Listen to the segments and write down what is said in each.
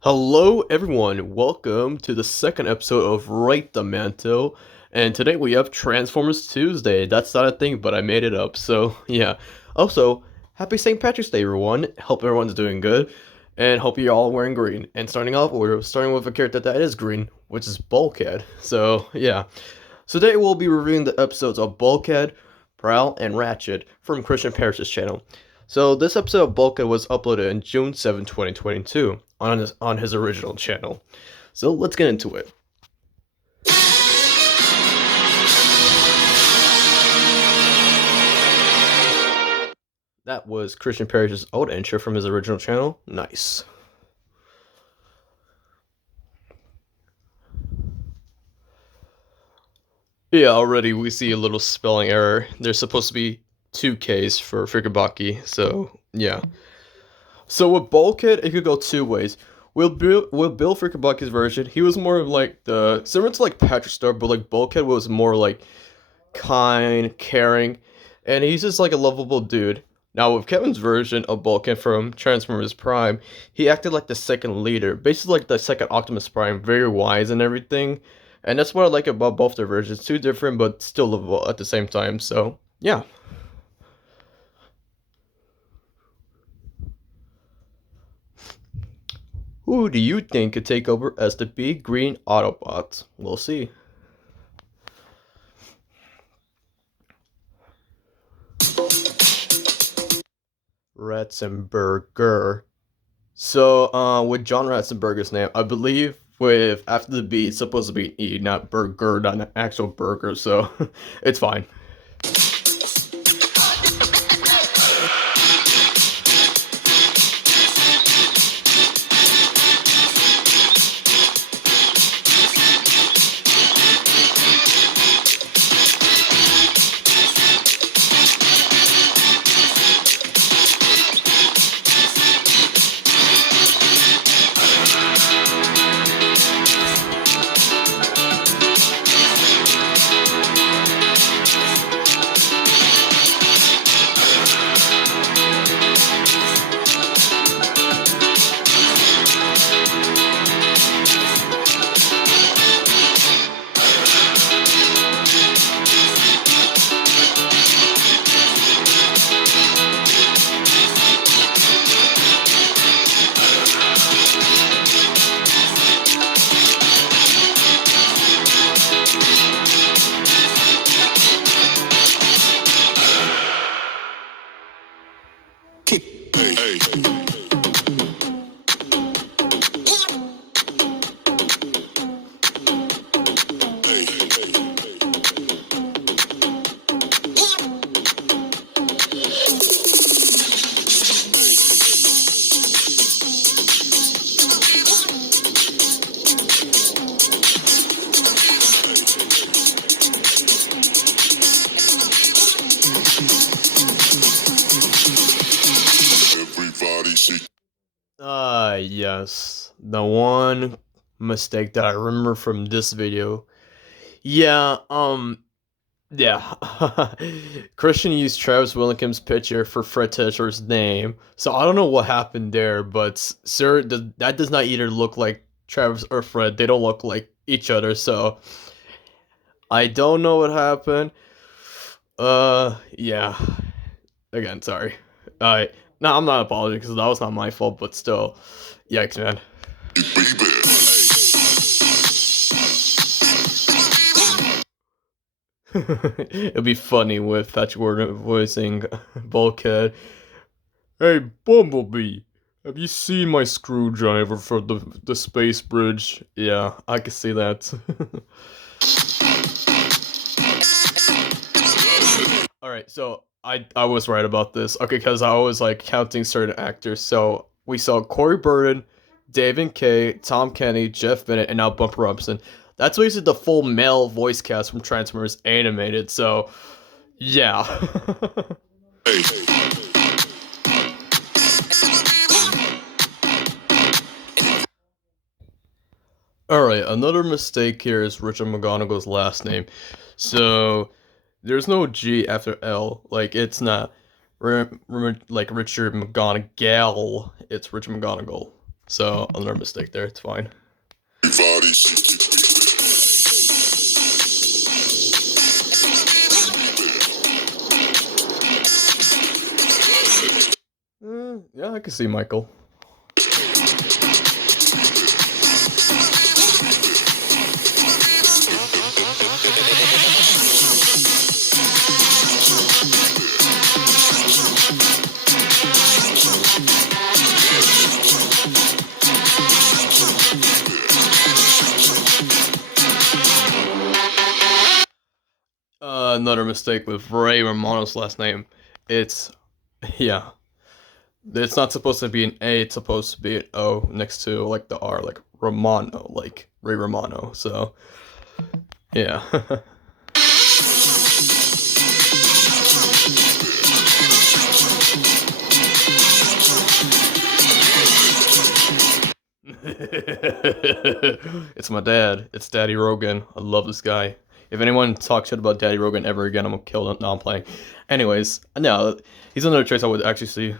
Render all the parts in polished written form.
Hello, everyone. Welcome to the second episode of RATE the MANTLE. And today we have Transformers Tuesday. That's not a thing, but I made it up. So, yeah. Also, happy St. Patrick's Day, everyone. Hope everyone's doing good. And hope you're all wearing green. And starting off, we're starting with a character that is green, which is Bulkhead. So, yeah. So today we'll be reviewing the episodes of Bulkhead, Prowl, and Ratchet from Christian Parrish's channel. So this episode of Bulkhead was uploaded on June 7, 2022 on his original channel. So let's get into it. That was Christian Parrish's old intro from his original channel. Nice. Yeah, already we see a little spelling error. There's supposed to be two Ks for Frikabaki, so yeah. So with Bulkhead, it could go two ways. With Bill Frikabaki's version, he was more of like the similar to like Patrick Star, but like Bulkhead was more like kind, caring, and he's just like a lovable dude. Now with Kevin's version of Bulkhead from Transformers Prime, he acted like the second leader, basically like the second Optimus Prime, very wise and everything. And that's what I like about both their versions. Two different but still lovable at the same time. So yeah. Who do you think could take over as the big green Autobots? We'll see. Ratzenberger. So, with John Ratzenberger's name, I believe with after the B, it's supposed to be an E, not burger, not an actual burger. So, it's fine. Yes. The one mistake that I remember from this video. Yeah, yeah. Christian used Travis Willinkim's picture for Fred Tesher's name. So I don't know what happened there, but sir, that does not either look like Travis or Fred. They don't look like each other, so I don't know what happened. Yeah. Again, sorry. I No, I'm not apologizing because that was not my fault, but still, yikes, man. It'd be funny with Patrick Warner voicing Bulkhead. Hey, Bumblebee, have you seen my screwdriver for the space bridge? Yeah, I can see that. All right, so I was right about this. Okay, because I was like counting certain actors. So we saw Corey Burton, David Kay, Tom Kenny, Jeff Bennett, and now Bumper Robinson. That's basically the full male voice cast from Transformers Animated. So yeah. Alright, another mistake here is Richard McGonagall's last name. So, there's no G after L. Like, it's not like Richard McGonagall. It's Richard McGonagall. So another mistake there. It's fine. Yeah, I can see Michael. Another mistake with Ray Romano's last name. It's, yeah, it's not supposed to be an A. It's supposed to be an O next to like the R, like Romano, like Ray Romano. So, yeah. It's my dad. It's Daddy Rogan. I love this guy. If anyone talks shit about Daddy Rogan ever again, I'm gonna kill them. No, I'm playing. Anyways, no, he's another choice I would actually see.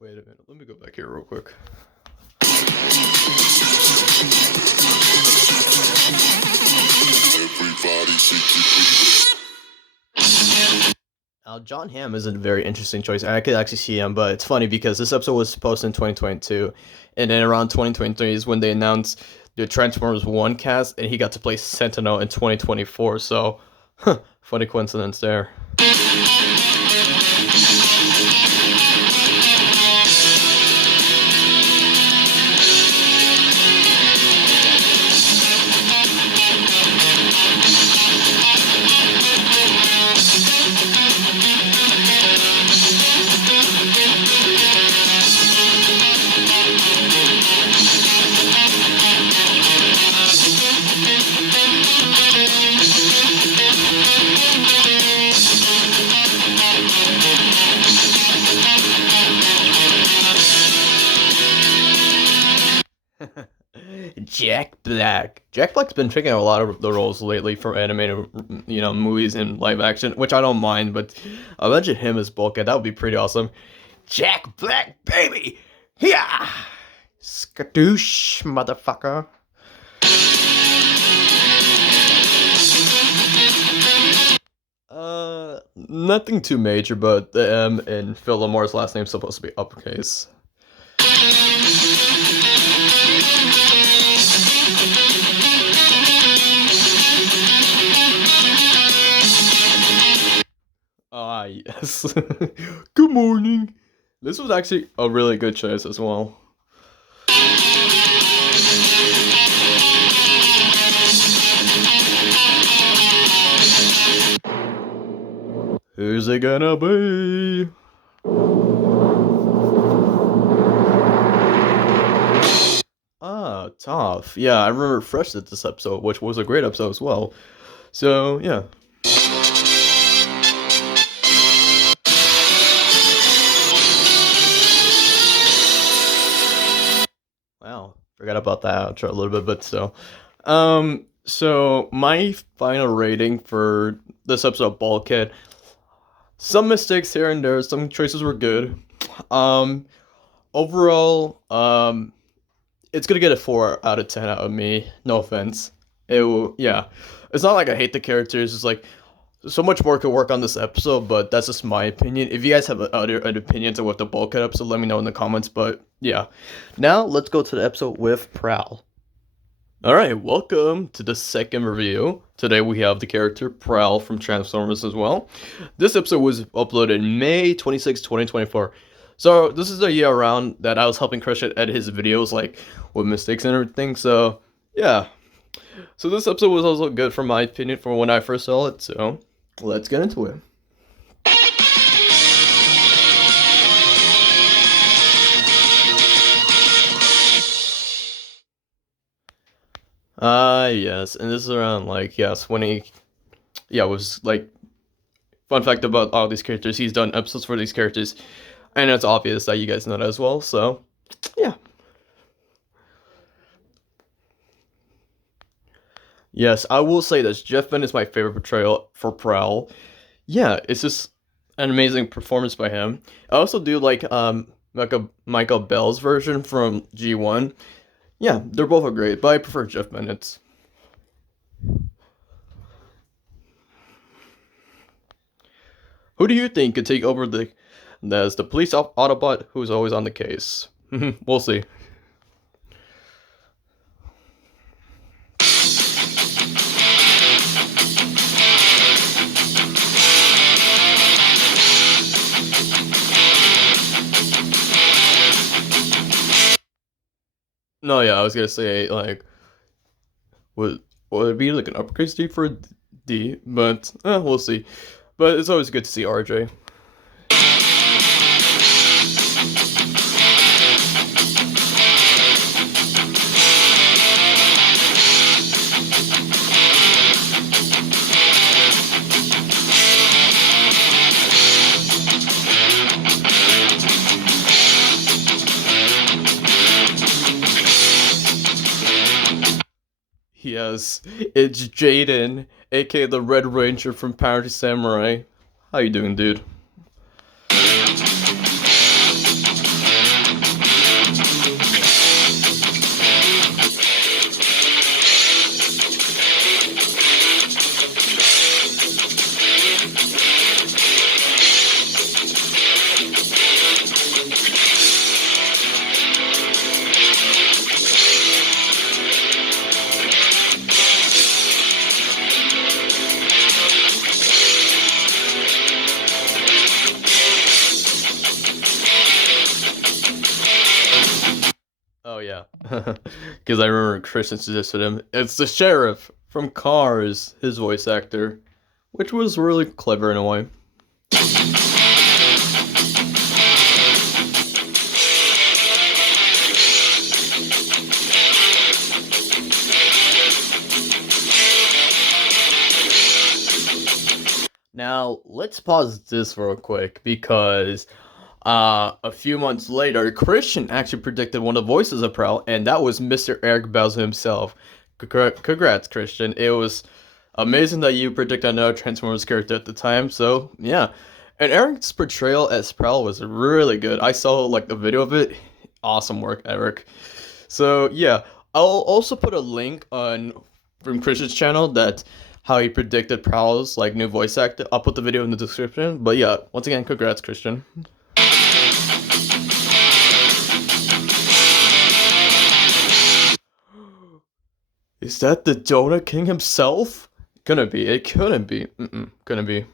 Wait a minute. Let me go back here real quick. Now, John Hamm is a very interesting choice. I could actually see him, but it's funny because this episode was posted in 2022, and then around 2023 is when they announced the Transformers 1 cast, and he got to play Sentinel in 2024, so, funny coincidence there. Jack Black. Jack Black's been taking a lot of the roles lately for animated, movies and live action, which I don't mind, but imagine him as Bulkhead. That would be pretty awesome. Jack Black, baby! Yeah! Skadoosh, motherfucker. Nothing too major, but the M in Phil Lamar's last name's supposed to be uppercase. Ah, yes. Good morning. This was actually a really good choice as well. Who's it gonna be? Ah, Toph. Yeah, I remember Fresh at this episode, which was a great episode as well. So, yeah. Wow, forgot about that outro a little bit, but still. So my final rating for this episode of Bulkhead, some mistakes here and there, some choices were good. Um, Overall, it's gonna get a 4 out of 10 out of me. No offense. Yeah. It's not like I hate the characters. It's like so much more could work on this episode, but that's just my opinion. If you guys have other opinions of what the Bulkhead episode, let me know in the comments. But yeah, now let's go to the episode with Prowl. All right, welcome to the second review. Today we have the character Prowl from Transformers as well. This episode was uploaded May 26, 2024. So this is the year around that I was helping Crush edit his videos, like with mistakes and everything. So yeah, so this episode was also good from my opinion from when I first saw it. So let's get into it. Yes, and this is around like, yes, when he, yeah, was like, fun fact about all these characters, he's done episodes for these characters, and it's obvious that you guys know that as well, so, yeah. Yes, I will say this. Jeff Finn is my favorite portrayal for Prowl. Yeah, it's just an amazing performance by him. I also do like Michael Bell's version from G1. Yeah, they're both great, but I prefer Jeff Bennett's. Who do you think could take over the as the police Autobot who's always on the case? We'll see. No, yeah, I was gonna say like would it be like an upgrade D for D, but we'll see. But it's always good to see RJ. Yes, it's Jaden, aka the Red Ranger from Parrish Samurai. How you doing, dude? Oh yeah, because I remember Christian suggested him. It's the sheriff from Cars, his voice actor, which was really clever in a way. Now let's pause this real quick because a few months later, Christian actually predicted one of the voices of Prowl, and that was Mr. Eric Bowser himself. Congrats, Christian. It was amazing that you predicted another Transformers character at the time, so yeah. And Eric's portrayal as Prowl was really good. I saw like the video of it. Awesome work, Eric. So yeah, I'll also put a link on from Christian's channel that how he predicted Prowl's like new voice actor. I'll put the video in the description. But yeah, once again, congrats, Christian. Is that the Donut King himself? Couldn't be. It couldn't be. Couldn't be.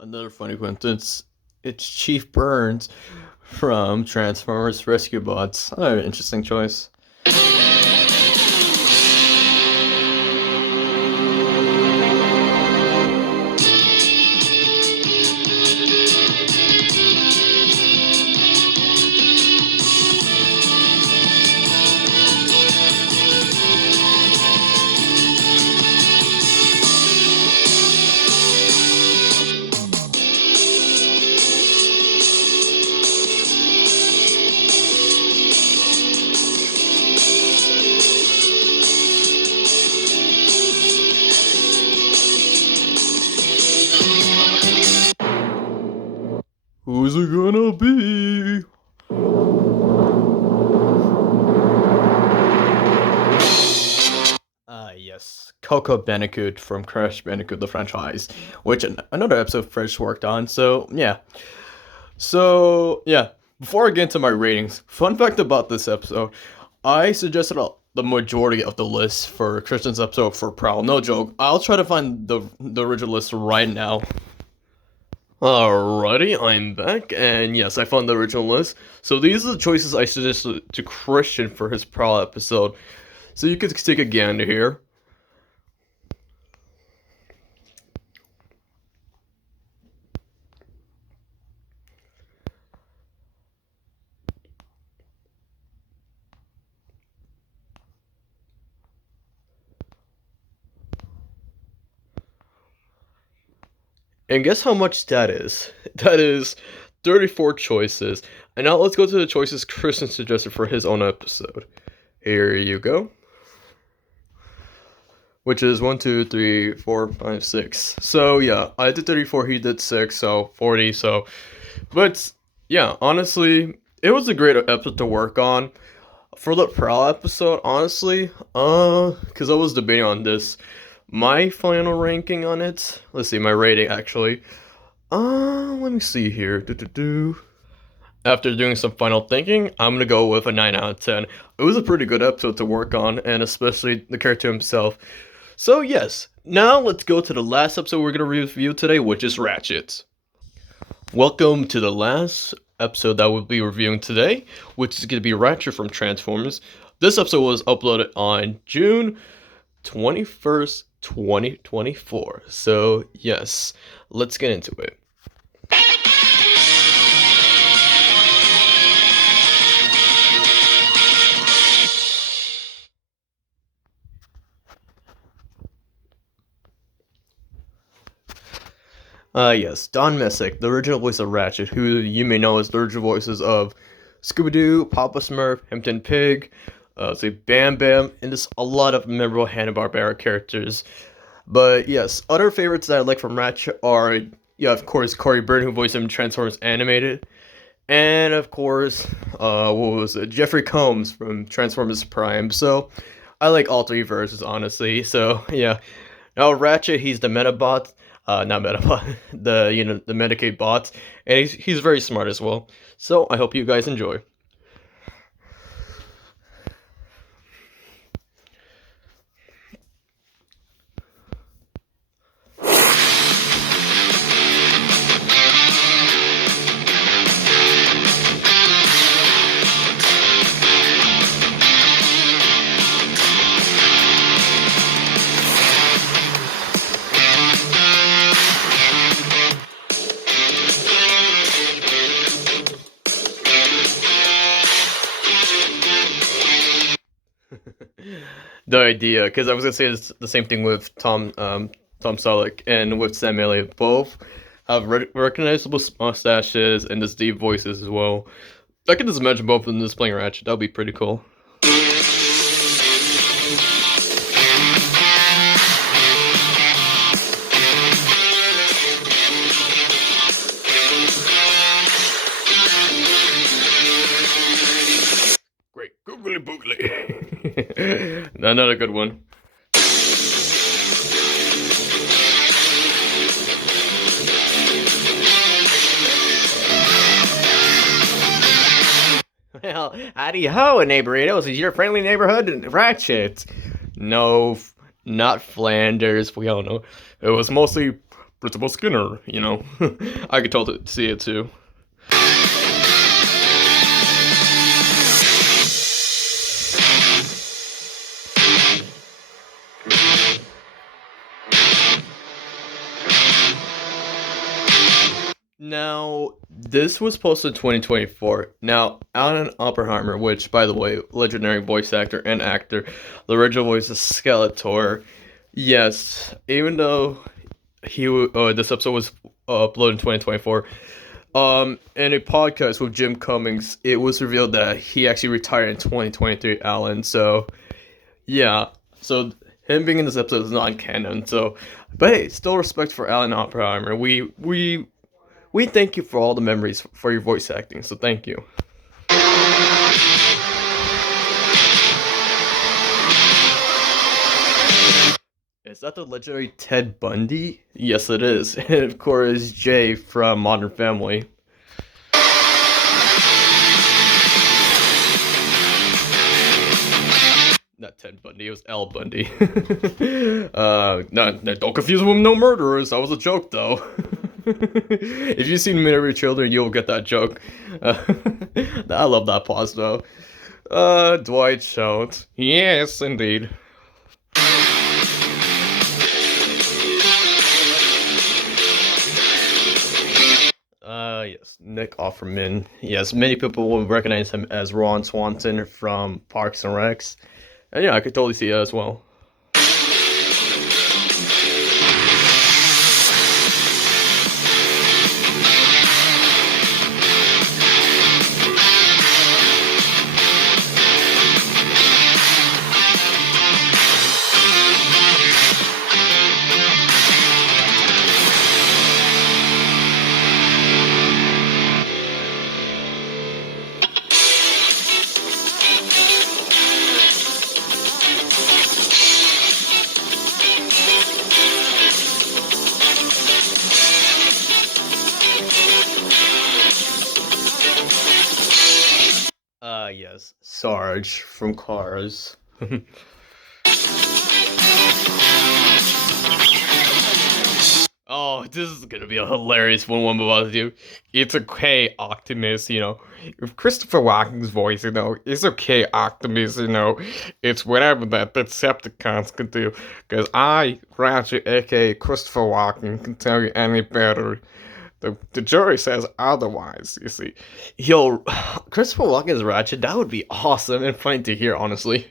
Another funny coincidence. It's Chief Burns from Transformers Rescue Bots. Oh, interesting choice. Who's it gonna be? Coco Bandicoot from Crash Bandicoot the franchise, which another episode Fresh worked on. So yeah, before I get into my ratings, fun fact about this episode, I suggested the majority of the list for Christian's episode for Prowl. No joke. I'll try to find the original list right now. Alrighty, I'm back, and yes, I found the original list. So these are the choices I suggested to Christian for his Prowl episode. So you could take a gander here. And guess how much that is? That is 34 choices. And now let's go to the choices Christian suggested for his own episode. Here you go. Which is 1, 2, 3, 4, 5, 6. So yeah, I did 34, he did 6, so 40, so. But yeah, honestly, it was a great episode to work on. For the Prowl episode, honestly, because I was debating on this. My final ranking on it, let's see, my rating actually. Let me see here. After doing some final thinking, I'm gonna go with a 9 out of 10. It was a pretty good episode to work on, and especially the character himself. So yes, now let's go to the last episode we're gonna review today, which is Ratchet. Welcome to the last episode that we'll be reviewing today, which is gonna be Ratchet from Transformers. This episode was uploaded on June 21st, 2024. So yes, let's get into it. Yes, Don Messick, the original voice of Ratchet, who you may know as the original voices of Scooby-Doo, Papa Smurf, Hampton Pig, say Bam Bam, and just a lot of memorable Hanna-Barbera characters. But yes, other favorites that I like from Ratchet are, yeah, of course, Corey Byrne, who voiced him in Transformers Animated, and of course, what was it, Jeffrey Combs from Transformers Prime. So I like all three versions, honestly. So yeah, now Ratchet, he's the Metabot, not Metabot, the Medicaid bot, and he's very smart as well. So I hope you guys enjoy. The idea, because I was gonna say the same thing with Tom Selleck and with Sam Elliott. Both have recognizable mustaches and just deep voices as well. I can just imagine both of them just playing Ratchet. That'd be pretty cool. Great, googly boogly. Another good one. Well, howdy ho, neighboritos. Is your friendly neighborhood Ratchet? No, not Flanders. We all know. It was mostly Principal Skinner, you know. I could totally see it too. Now, this was posted in 2024. Now, Alan Oppenheimer, which, by the way, legendary voice actor and actor, the original voice is Skeletor. Yes, even though this episode was uploaded in 2024, in a podcast with Jim Cummings, it was revealed that he actually retired in 2023, Alan. So, yeah, so him being in this episode is not canon. So, but hey, still respect for Alan Oppenheimer. We thank you for all the memories for your voice acting, so thank you. that the legendary Ted Bundy? Yes, it is. And of course, Jay from Modern Family. Not Ted Bundy, it was Al Bundy. No, don't confuse him with no murderers. That was a joke, though. If you've seen Men of Your Children, you'll get that joke. I love that pause, though. Dwight Schrute. Yes, indeed. Yes, Nick Offerman. Yes, many people will recognize him as Ron Swanson from Parks and Recs. And yeah, I could totally see it as well. Yes, Sarge from Cars. Oh, this is gonna be a hilarious one about you. It's okay, Optimus, With Christopher Walken's voice, it's okay, Optimus, It's whatever that Decepticons can do. Because I, Ratchet, aka Christopher Walken, can tell you any better. The jury says otherwise, you see. Yo, Christopher Walken's Ratchet, that would be awesome and funny to hear, honestly.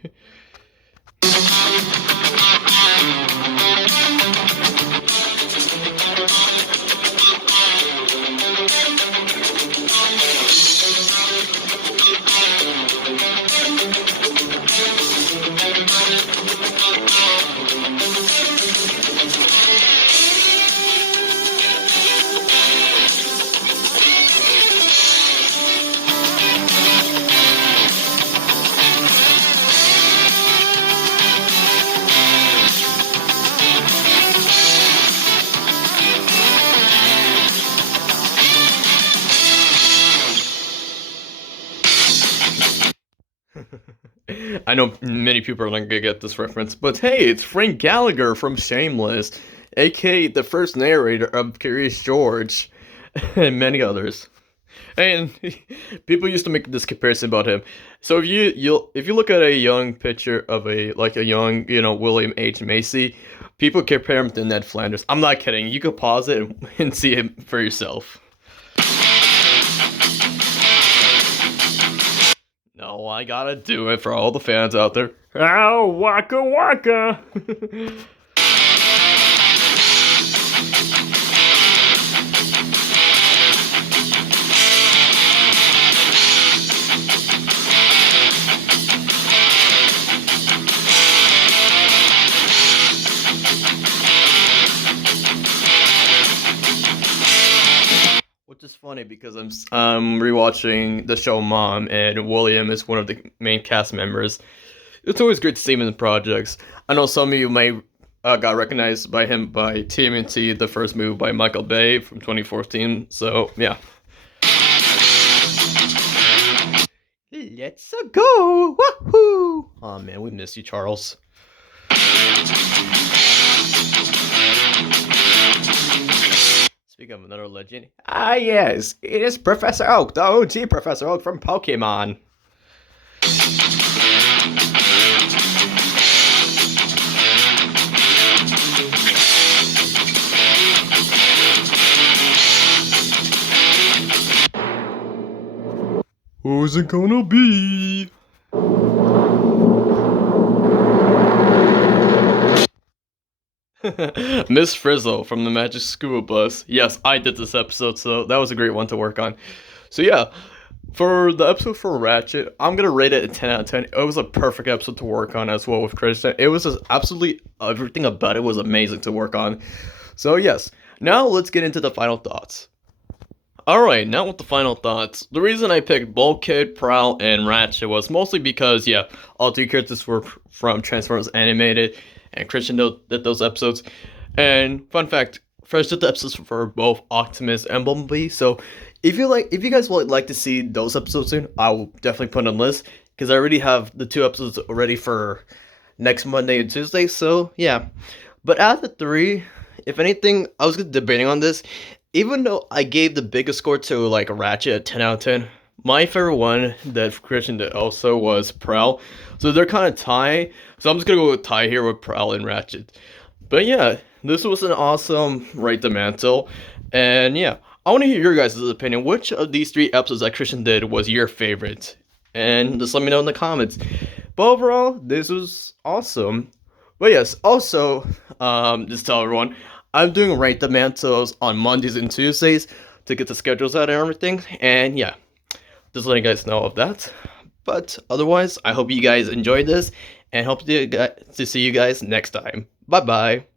I know many people are not gonna get this reference, but hey, it's Frank Gallagher from Shameless, aka the first narrator of Curious George, and many others. And people used to make this comparison about him. So if you look at a young picture of a young William H. Macy, people compare him to Ned Flanders. I'm not kidding. You could pause it and see him for yourself. No, I gotta do it for all the fans out there. Ow, waka waka! Which is funny because I'm rewatching the show Mom, and William is one of the main cast members. It's always great to see him in the projects. I know some of you may got recognized by him by TMNT, the first movie by Michael Bay from 2014. So yeah. Let's go! Woohoo! Oh man, we miss you, Charles. Speaking of another legend, yes, it is Professor Oak, the OG Professor Oak from Pokemon. Who's it gonna be? Miss Frizzle from the Magic School Bus. Yes, I did this episode, so that was a great one to work on. So yeah, for the episode for Ratchet, I'm gonna rate it a 10 out of 10. It was a perfect episode to work on as well with Christian. It was just absolutely everything about it was amazing to work on. So yes, now let's get into the final thoughts. Alright, now with the final thoughts. The reason I picked Bulkhead, Prowl, and Ratchet was mostly because, yeah, all three characters were from Transformers Animated, and Christian did those episodes. And fun fact, Fresh did the episodes for both Optimus and Bumblebee. So if you guys would like to see those episodes soon, I will definitely put on the list because I already have the 2 episodes already for next Monday and Tuesday. So yeah, but out of the 3, if anything, I was debating on this. Even though I gave the biggest score to like Ratchet at 10 out of 10, my favorite one that Christian did also was Prowl. So they're kind of tie. So I'm just gonna go with tie here with Prowl and Ratchet. But yeah, this was an awesome Rate the Mantle. And yeah, I want to hear your guys' opinion. Which of these 3 episodes that Christian did was your favorite? And just let me know in the comments. But overall, this was awesome. But yes, also, just tell everyone, I'm doing Rate the Mantles on Mondays and Tuesdays to get the schedules out and everything. And yeah, just letting you guys know of that. But otherwise, I hope you guys enjoyed this and hope to see you guys next time. Bye bye.